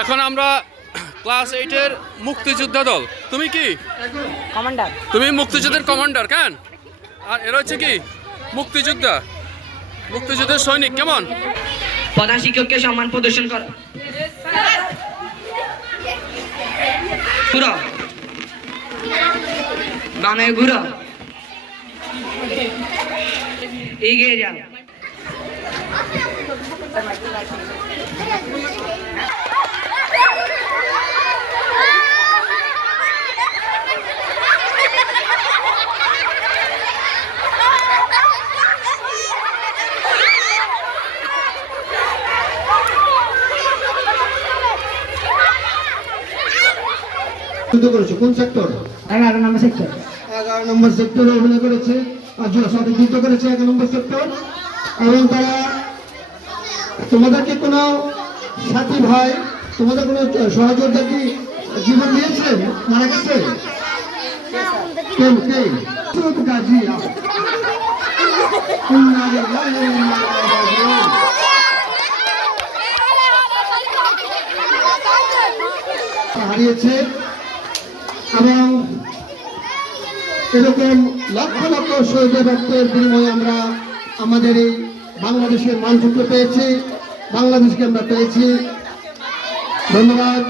এখন আমরা ক্লাস 8-এর মুক্তিযোদ্ধা দল। তুমি কি কমান্ডার? তুমি মুক্তিযুদ্ধের কমান্ডার কেন? আর এরা হচ্ছে কি মুক্তিযোদ্ধা, মুক্তিযুদ্ধের সৈনিক। কেমন? প্রধান শিক্ষককে সম্মান প্রদর্শন কর। ঘুরো, বামে ঘুরো, এগিয়ে যাও। যুদ্ধ করেছে কোন সেক্টর? 11 নম্বর সেক্টর। 11 নম্বর সেক্টরে অভিনয় করেছে আর সাথে যুদ্ধ করেছে 11 নম্বর সেক্টর। এবং তারা তোমাদেরকে কোনো সাথী ভাই, তোমাদের কোনো সহযোদ্ধা কি জীবন দিয়েছে, মারা গেছে? কেউ কেউ গাজী হারিয়েছে। এবং এরকম লক্ষ লক্ষ শহীদের রক্তের বিনিময়ে আমরা আমাদের এই বাংলাদেশের মানচিত্র পেয়েছি, বাংলাদেশকে আমরা পেয়েছি। ধন্যবাদ।